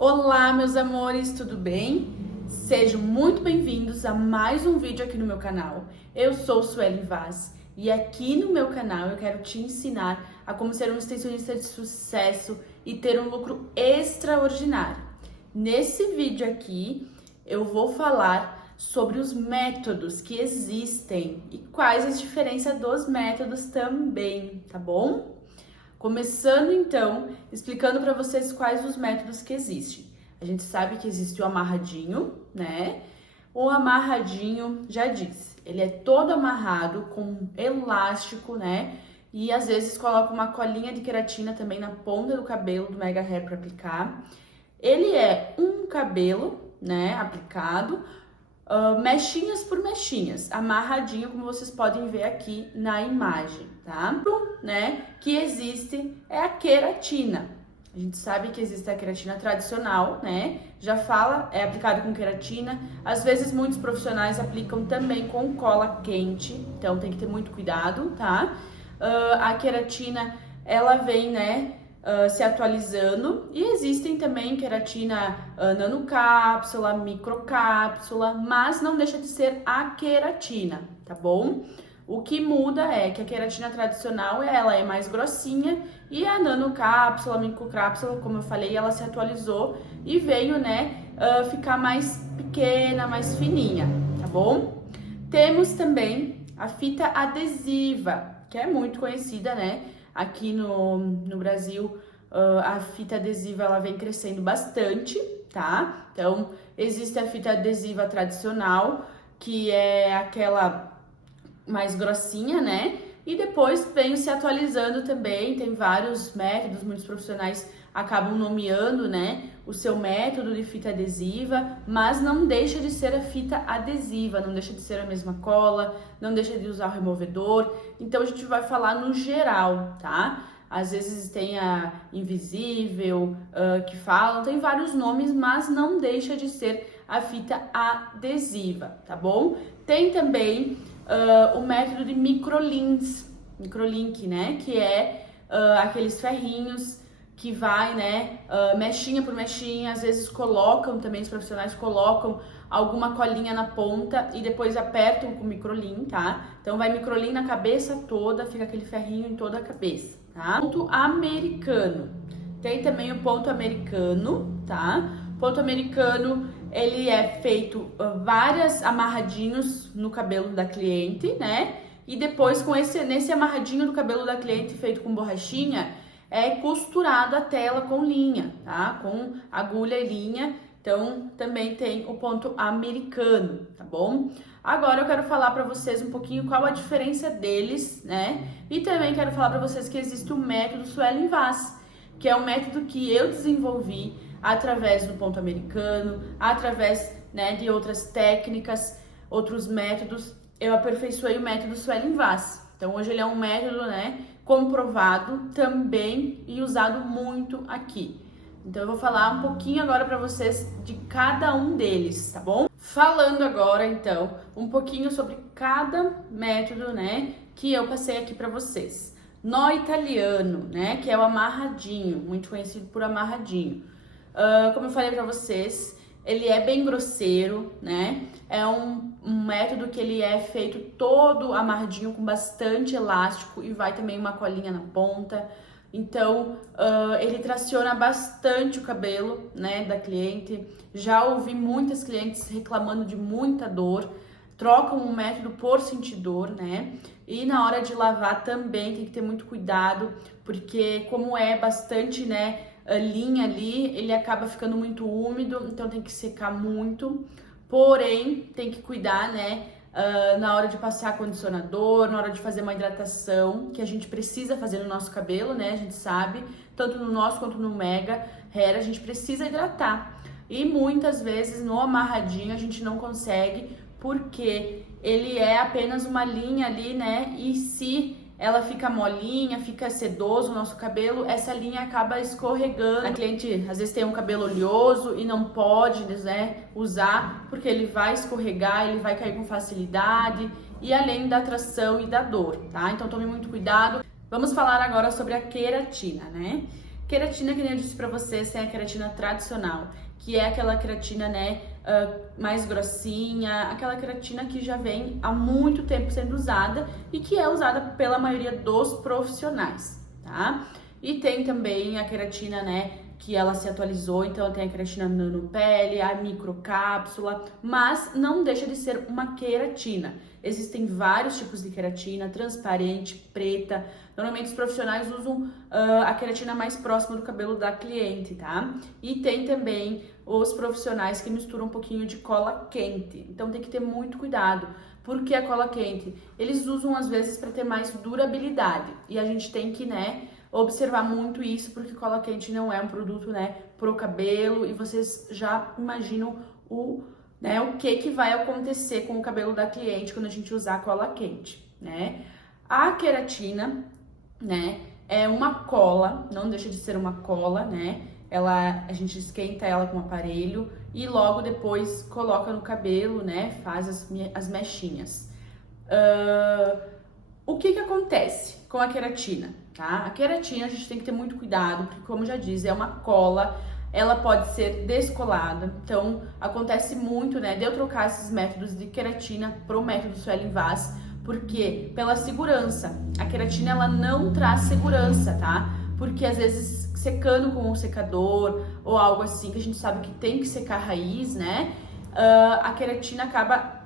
Olá, meus amores, tudo bem? Sejam muito bem-vindos a mais um vídeo aqui no meu canal. Eu sou Suelen Vaz e aqui no meu canal eu quero te ensinar a como ser um extensionista de sucesso e ter um lucro extraordinário. Nesse vídeo aqui eu vou falar sobre os métodos que existem e quais as diferenças dos métodos também, tá bom? Começando então, explicando para vocês quais os métodos que existem. A gente sabe que existe o amarradinho, né? O amarradinho, já disse, ele é todo amarrado com elástico, né? E às vezes coloca uma colinha de queratina também na ponta do cabelo do Mega Hair para aplicar. Ele é um cabelo, né, aplicado, mechinhas por mechinhas, amarradinho, como vocês podem ver aqui na imagem, tá? Né, que existe é a queratina. A gente sabe que existe a queratina tradicional, né? Já fala, é aplicado com queratina. Às vezes muitos profissionais aplicam também com cola quente, então tem que ter muito cuidado, tá? A queratina, ela vem, né, se atualizando, e existem também queratina nanocápsula, microcápsula, mas não deixa de ser a queratina, tá bom? O que muda é que a queratina tradicional, ela é mais grossinha, e a nanocápsula, microcápsula, como eu falei, ela se atualizou e veio, né, ficar mais pequena, mais fininha, tá bom? Temos também a fita adesiva, que é muito conhecida, né? Aqui no Brasil, a fita adesiva ela vem crescendo bastante, tá? Então, existe a fita adesiva tradicional, que é aquela mais grossinha, né? E depois vem se atualizando também, tem vários métodos, muitos profissionais acabam nomeando, né, o seu método de fita adesiva, mas não deixa de ser a fita adesiva, não deixa de ser a mesma cola, não deixa de usar o removedor. Então a gente vai falar no geral, tá? Às vezes tem a invisível, que falam, tem vários nomes, mas não deixa de ser a fita adesiva, tá bom? Tem também o método de microlink, né? Que é aqueles ferrinhos que vai, né, mechinha por mechinha, às vezes colocam também, os profissionais colocam alguma colinha na ponta e depois apertam com microlink, tá? Então vai microlink na cabeça toda, fica aquele ferrinho em toda a cabeça, tá? Ponto americano. Tem também o ponto americano, tá? Ponto americano, ele é feito várias amarradinhos no cabelo da cliente, né? E depois nesse amarradinho do cabelo da cliente feito com borrachinha, é costurado a tela com linha, tá? Com agulha e linha. Então, também tem o ponto americano, tá bom? Agora eu quero falar para vocês um pouquinho qual a diferença deles, né? E também quero falar para vocês que existe o método Suelen Vaz, que é um método que eu desenvolvi através do ponto americano, através, né, de outras técnicas, outros métodos. Eu aperfeiçoei o método Suelen Vaz. Então, hoje ele é um método, né, comprovado também e usado muito aqui. Então, eu vou falar um pouquinho agora para vocês de cada um deles, tá bom? Falando agora, então, um pouquinho sobre cada método, né, que eu passei aqui para vocês. Nó italiano, né, que é o amarradinho, muito conhecido por amarradinho. Como eu falei para vocês, ele é bem grosseiro, né? É um método que ele é feito todo amarradinho com bastante elástico e vai também uma colinha na ponta. Então, ele traciona bastante o cabelo, né, da cliente. Já ouvi muitas clientes reclamando de muita dor. Trocam o método por sentidor, né? E na hora de lavar também tem que ter muito cuidado, porque como é bastante, né, linha ali, ele acaba ficando muito úmido, então tem que secar muito. Porém, tem que cuidar, né, na hora de passar condicionador, na hora de fazer uma hidratação, que a gente precisa fazer no nosso cabelo, né, a gente sabe, tanto no nosso quanto no Mega Hair, a gente precisa hidratar. E muitas vezes no amarradinho a gente não consegue, porque ele é apenas uma linha ali, né, e se ela fica molinha, fica sedoso o nosso cabelo, essa linha acaba escorregando. A cliente às vezes tem um cabelo oleoso e não pode, né, usar, porque ele vai escorregar, ele vai cair com facilidade, e além da tração e da dor, tá? Então tome muito cuidado. Vamos falar agora sobre a queratina, né? Queratina, que nem eu disse pra vocês, tem a queratina tradicional, que é aquela queratina, né, mais grossinha, aquela queratina que já vem há muito tempo sendo usada e que é usada pela maioria dos profissionais, tá? E tem também a queratina, né, que ela se atualizou, então tem a queratina nanopele, a microcápsula, mas não deixa de ser uma queratina. Existem vários tipos de queratina, transparente, preta. Normalmente os profissionais usam a queratina mais próxima do cabelo da cliente, tá? E tem também os profissionais que misturam um pouquinho de cola quente. Então tem que ter muito cuidado. Por que a cola quente? Eles usam às vezes para ter mais durabilidade. E a gente tem que, né, observar muito isso, porque cola quente não é um produto, né, pro cabelo, e vocês já imaginam o que vai acontecer com o cabelo da cliente quando a gente usar cola quente, né? A queratina, né, é uma cola, não deixa de ser uma cola, né? A gente esquenta ela com um aparelho e logo depois coloca no cabelo, né? Faz as mechinhas. O que acontece com a queratina, tá? A queratina a gente tem que ter muito cuidado, porque como já diz, é uma cola, ela pode ser descolada. Então, acontece muito, né, de eu trocar esses métodos de queratina pro método Suelen Vaz, porque pela segurança, a queratina ela não traz segurança, tá? Porque às vezes secando com um secador ou algo assim, que a gente sabe que tem que secar a raiz, né? A queratina acaba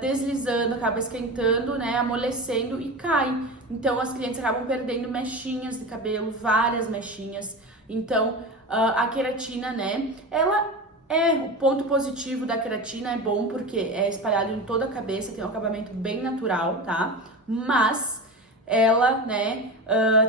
deslizando, acaba esquentando, né, amolecendo e cai. Então as clientes acabam perdendo mechinhas de cabelo, várias mechinhas. Então a queratina, né, ela o ponto positivo da queratina é bom porque é espalhado em toda a cabeça, tem um acabamento bem natural, tá? Mas ela, né,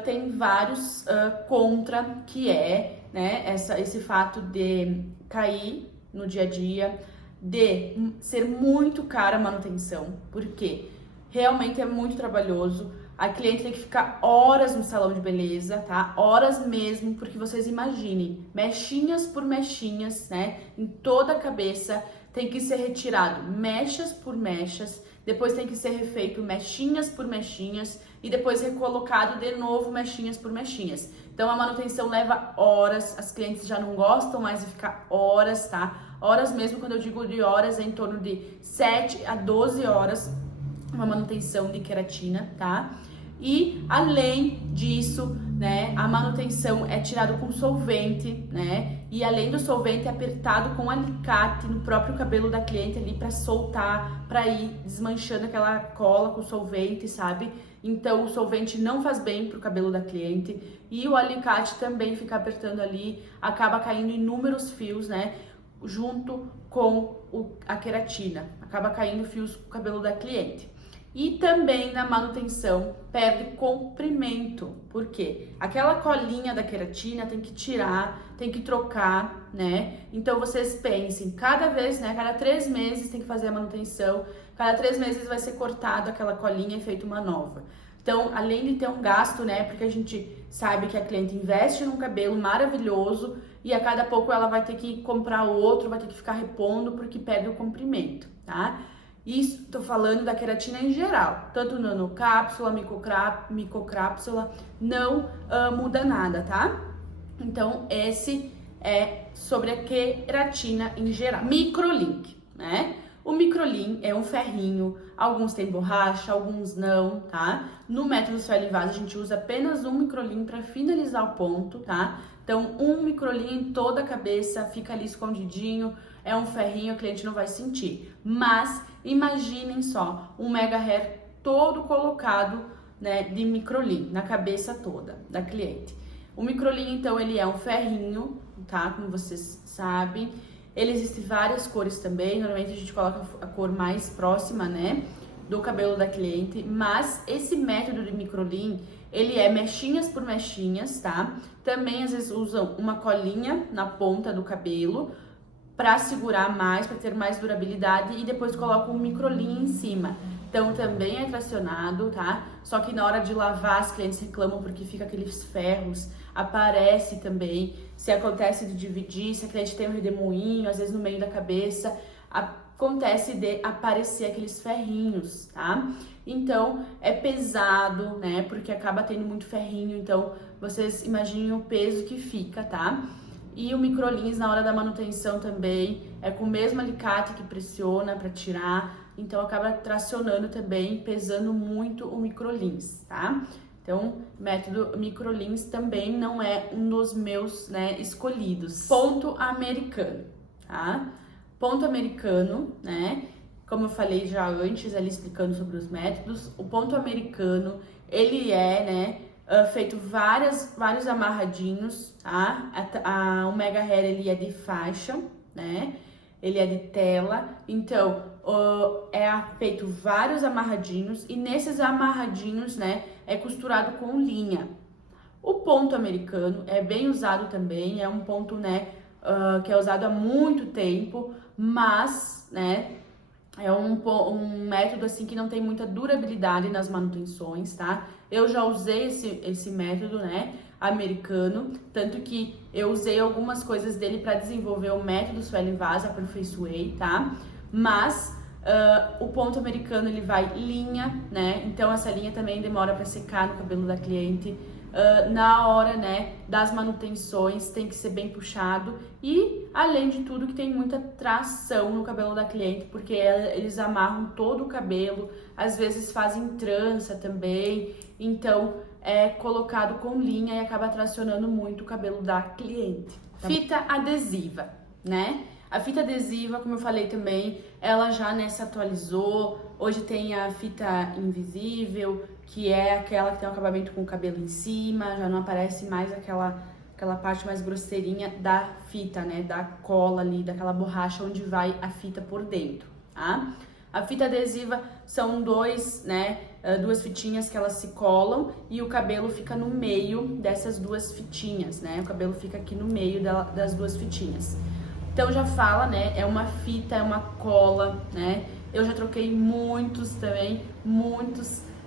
tem vários contra, que é, né, esse fato de cair no dia a dia, de ser muito cara a manutenção, porque realmente é muito trabalhoso. A cliente tem que ficar horas no salão de beleza, tá? Horas mesmo, porque vocês imaginem, mechinhas por mechinhas, né? Em toda a cabeça tem que ser retirado mechas por mechas, depois tem que ser refeito mechinhas por mechinhas e depois recolocado de novo mechinhas por mechinhas. Então a manutenção leva horas, as clientes já não gostam mais de ficar horas, tá? Horas mesmo, quando eu digo de horas, é em torno de 7 a 12 horas uma manutenção de queratina, tá? E além disso, né, a manutenção é tirado com solvente, né? E além do solvente é apertado com alicate no próprio cabelo da cliente ali para soltar, para ir desmanchando aquela cola com solvente, sabe? Então o solvente não faz bem pro cabelo da cliente e o alicate também fica apertando ali, acaba caindo inúmeros fios, né? Junto com a queratina, acaba caindo fios com o cabelo da cliente. E também na manutenção perde comprimento, porque aquela colinha da queratina tem que tirar, tem que trocar, né? Então vocês pensem, cada vez, né? Cada 3 meses tem que fazer a manutenção, cada 3 meses vai ser cortado aquela colinha e feita uma nova. Então, além de ter um gasto, né? Porque a gente sabe que a cliente investe num cabelo maravilhoso e a cada pouco ela vai ter que comprar outro, vai ter que ficar repondo porque perde o comprimento, tá? Isso, tô falando da queratina em geral, tanto nanocápsula, microcápsula, não muda nada, tá? Então, esse é sobre a queratina em geral. Microlink, né? O microlin é um ferrinho, alguns têm borracha, alguns não, tá? No método Suelen Vaz a gente usa apenas um microlin para finalizar o ponto, tá? Então, um microlin em toda a cabeça, fica ali escondidinho, é um ferrinho, a cliente não vai sentir. Mas, imaginem só, um mega hair todo colocado, né, de microlin, na cabeça toda da cliente. O microlin, então, ele é um ferrinho, tá? Como vocês sabem. Ele existe várias cores também, normalmente a gente coloca a cor mais próxima, né, do cabelo da cliente, mas esse método de microlin, ele é mechinhas por mechinhas, tá? Também às vezes usam uma colinha na ponta do cabelo para segurar mais, para ter mais durabilidade e depois colocam um microlin em cima. Então também é tracionado, tá? Só que na hora de lavar as clientes reclamam porque fica aqueles ferros, aparece também, se acontece de dividir, se a cliente tem um redemoinho, às vezes no meio da cabeça, acontece de aparecer aqueles ferrinhos, tá? Então é pesado, né? Porque acaba tendo muito ferrinho, então vocês imaginem o peso que fica, tá? E o microlins na hora da manutenção também é com o mesmo alicate que pressiona para tirar, então acaba tracionando também, pesando muito o microlins, tá? Então, método microlins também não é um dos meus, né, escolhidos. Ponto americano, tá? Ponto americano, né? Como eu falei já antes, ali explicando sobre os métodos, o ponto americano, ele é, né, feito vários amarradinhos, tá? O mega hair, ele é de faixa, né? Ele é de tela, então é feito vários amarradinhos e nesses amarradinhos, né, é costurado com linha. O ponto americano é bem usado também, é um ponto, né, que é usado há muito tempo, mas, né, é um método assim que não tem muita durabilidade nas manutenções, tá? Eu já usei esse método, né, americano, tanto que eu usei algumas coisas dele para desenvolver o método Suelen Vaz, aperfeiçoei, tá? Mas o ponto americano ele vai linha, né? Então essa linha também demora para secar no cabelo da cliente. Na hora, né, das manutenções tem que ser bem puxado e além de tudo que tem muita tração no cabelo da cliente, porque eles amarram todo o cabelo, às vezes fazem trança também, então é colocado com linha e acaba tracionando muito o cabelo da cliente. Fita adesiva, né? A fita adesiva, como eu falei também, ela já, né, se atualizou. Hoje tem a fita invisível, que é aquela que tem o acabamento com o cabelo em cima, já não aparece mais aquela parte mais grosseirinha da fita, né, da cola ali, daquela borracha onde vai a fita por dentro, tá? A fita adesiva são duas fitinhas que elas se colam e o cabelo fica no meio dessas duas fitinhas, né? O cabelo fica aqui no meio das duas fitinhas. Então já fala, né? É uma fita, é uma cola, né? Eu já troquei muitos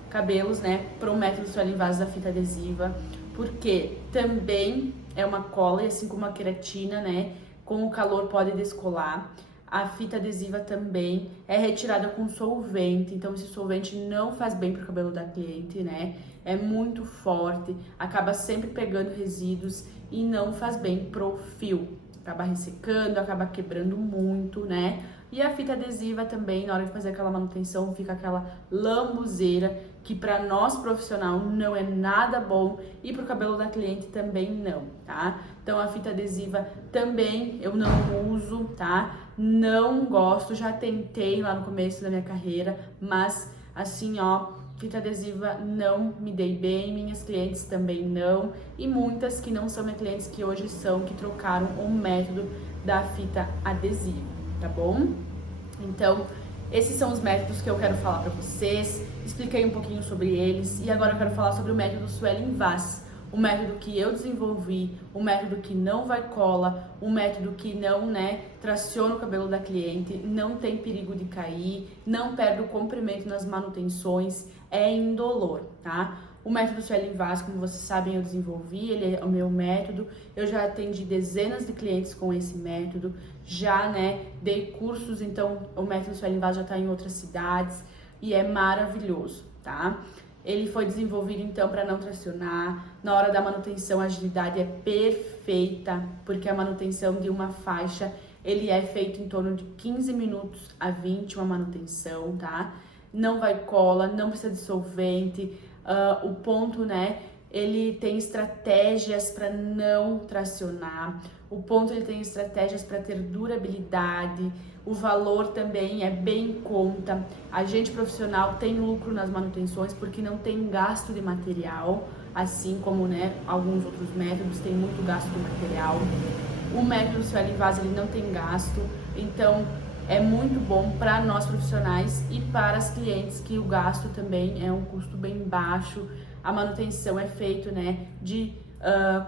cabelos, né? Para o método Suelen Vaz da fita adesiva, porque também é uma cola e assim como a queratina, né? Com o calor pode descolar. A fita adesiva também é retirada com solvente, então esse solvente não faz bem pro cabelo da cliente, né? É muito forte, acaba sempre pegando resíduos e não faz bem pro fio. Acaba ressecando, acaba quebrando muito, né? E a fita adesiva também, na hora de fazer aquela manutenção, fica aquela lambuzeira, que para nós profissional não é nada bom e pro cabelo da cliente também não, tá? Então a fita adesiva também eu não uso, tá? Não gosto, já tentei lá no começo da minha carreira, mas assim, ó, fita adesiva não me dei bem, minhas clientes também não, e muitas que não são minhas clientes que hoje são, que trocaram o método da fita adesiva, tá bom? Então, esses são os métodos que eu quero falar pra vocês, expliquei um pouquinho sobre eles, e agora eu quero falar sobre o método Suelen Vaz, o método que eu desenvolvi, o método que não vai cola, o método que não, né, traciona o cabelo da cliente, não tem perigo de cair, não perde o comprimento nas manutenções, é indolor, tá? O método Suelen Vaz, como vocês sabem, eu desenvolvi, ele é o meu método, eu já atendi dezenas de clientes com esse método, já, né, dei cursos, então o método Suelen Vaz já tá em outras cidades e é maravilhoso, tá? Ele foi desenvolvido então para não tracionar, na hora da manutenção a agilidade é perfeita, porque a manutenção de uma faixa, ele é feito em torno de 15 minutos a 20, uma manutenção, tá? Não vai cola, não precisa de solvente, o ponto, né, ele tem estratégias para não tracionar, o ponto ele tem estratégias para ter durabilidade, o valor também é bem em conta, a gente profissional tem lucro nas manutenções porque não tem gasto de material, assim como, né, alguns outros métodos tem muito gasto de material. O método Suelen Vaz ele não tem gasto, então é muito bom para nós profissionais e para as clientes, que o gasto também é um custo bem baixo. A manutenção é feita, né, de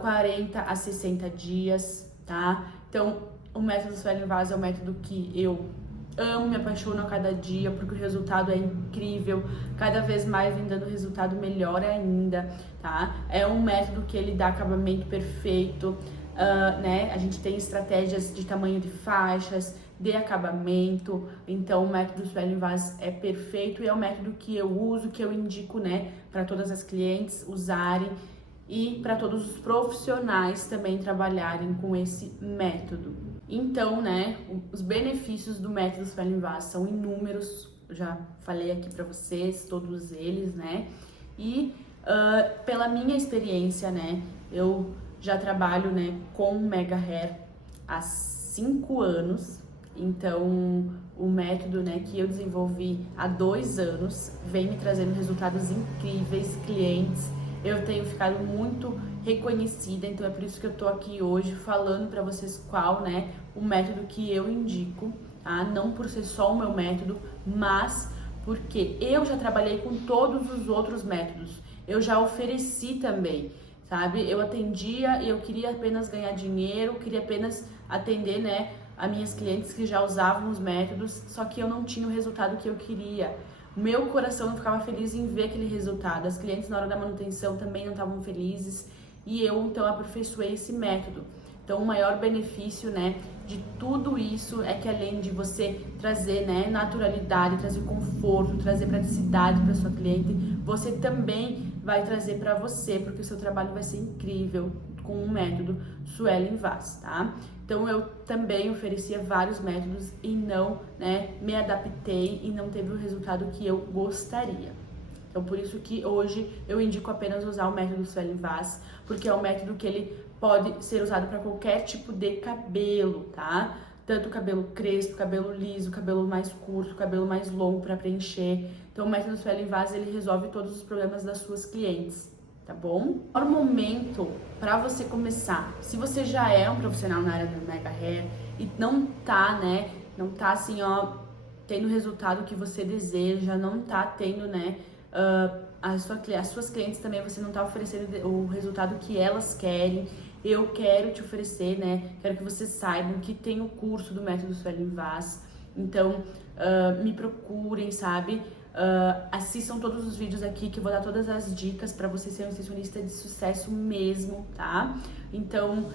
40 a 60 dias, tá? Então, o método Suelen Vaz é um método que eu amo, me apaixono a cada dia, porque o resultado é incrível, cada vez mais vem dando resultado melhor ainda, tá? É um método que ele dá acabamento perfeito, né? A gente tem estratégias de tamanho de faixas, de acabamento, então o método Suelen Vaz é perfeito e é o método que eu uso, que eu indico, né, para todas as clientes usarem. e para todos os profissionais também trabalharem com esse método. Então, né, os benefícios do método Suelen-Vaz são inúmeros, eu já falei aqui para vocês, todos eles, né, e pela minha experiência, né, eu já trabalho, né, com Mega Hair há 5 anos, então o método, né, que eu desenvolvi há 2 anos vem me trazendo resultados incríveis, clientes. Eu tenho ficado muito reconhecida, então é por isso que eu tô aqui hoje falando para vocês qual, né, o método que eu indico, tá? Não por ser só o meu método, mas porque eu já trabalhei com todos os outros métodos. Eu já ofereci também, sabe? Eu atendia e eu queria apenas ganhar dinheiro, queria apenas atender, né, a minhas clientes que já usavam os métodos, só que eu não tinha o resultado que eu queria. Meu coração não ficava feliz em ver aquele resultado. As clientes na hora da manutenção também não estavam felizes e eu então aperfeiçoei esse método. Então o maior benefício, né, de tudo isso é que além de você trazer, né, naturalidade, trazer conforto, trazer praticidade para sua cliente, você também vai trazer para você, porque o seu trabalho vai ser incrível com o método Suelen-Vaz, tá? Então eu também oferecia vários métodos e não, né, me adaptei e não teve o resultado que eu gostaria. Então por isso que hoje eu indico apenas usar o método Suelen-Vaz, porque é um método que ele pode ser usado para qualquer tipo de cabelo, tá? Tanto cabelo crespo, cabelo liso, cabelo mais curto, cabelo mais longo para preencher. Então o método Suelen-Vaz ele resolve todos os problemas das suas clientes, tá bom? Para o momento, para você começar, se você já é um profissional na área do Mega Hair e não tá, né, não tá assim, ó, tendo o resultado que você deseja, não tá tendo, né, as suas clientes também, você não tá oferecendo o resultado que elas querem, eu quero te oferecer, né, quero que vocês saibam que tem o curso do método Suelen-Vaz, então me procurem, sabe? Assistam todos os vídeos aqui que eu vou dar todas as dicas para você ser um extensionista de sucesso mesmo, tá? Então,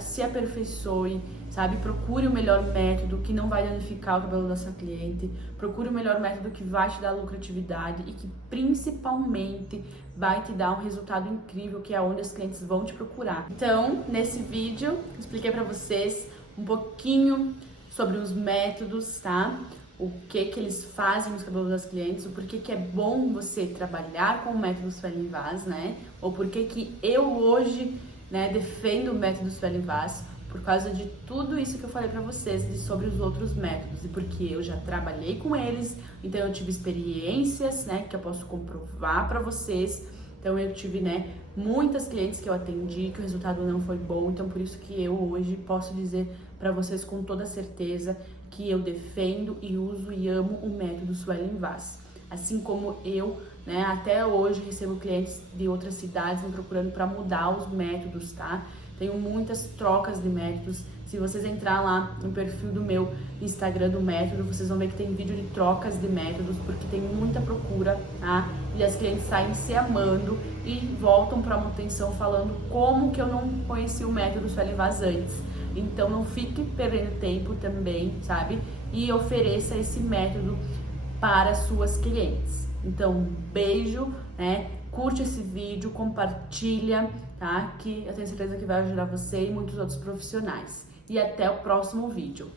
se aperfeiçoe, sabe? Procure o melhor método que não vai danificar o cabelo da sua cliente, procure o melhor método que vai te dar lucratividade e que principalmente vai te dar um resultado incrível, que é onde as clientes vão te procurar. Então, nesse vídeo, expliquei para vocês um pouquinho sobre os métodos, tá? O que eles fazem nos cabelos das clientes, o porquê que é bom você trabalhar com o método Suelen-Vaz, né? Ou porquê que eu hoje, né, defendo o método Suelen-Vaz, por causa de tudo isso que eu falei pra vocês sobre os outros métodos, e porque eu já trabalhei com eles, então eu tive experiências, né, que eu posso comprovar pra vocês. Então eu tive, né, muitas clientes que eu atendi, que o resultado não foi bom, então por isso que eu hoje posso dizer pra vocês com toda certeza que eu defendo e uso e amo o método Suelen-Vaz. Assim como eu, né, até hoje recebo clientes de outras cidades me procurando para mudar os métodos, tá? Tenho muitas trocas de métodos. Se vocês entrar lá no perfil do meu Instagram do método, vocês vão ver que tem vídeo de trocas de métodos, porque tem muita procura, tá? E as clientes saem se amando e voltam para a manutenção falando como que eu não conheci o método Suelen-Vaz antes. Então não fique perdendo tempo também, sabe? E ofereça esse método para suas clientes. Então, um beijo, né? Curte esse vídeo, compartilha, tá? Que eu tenho certeza que vai ajudar você e muitos outros profissionais. E até o próximo vídeo.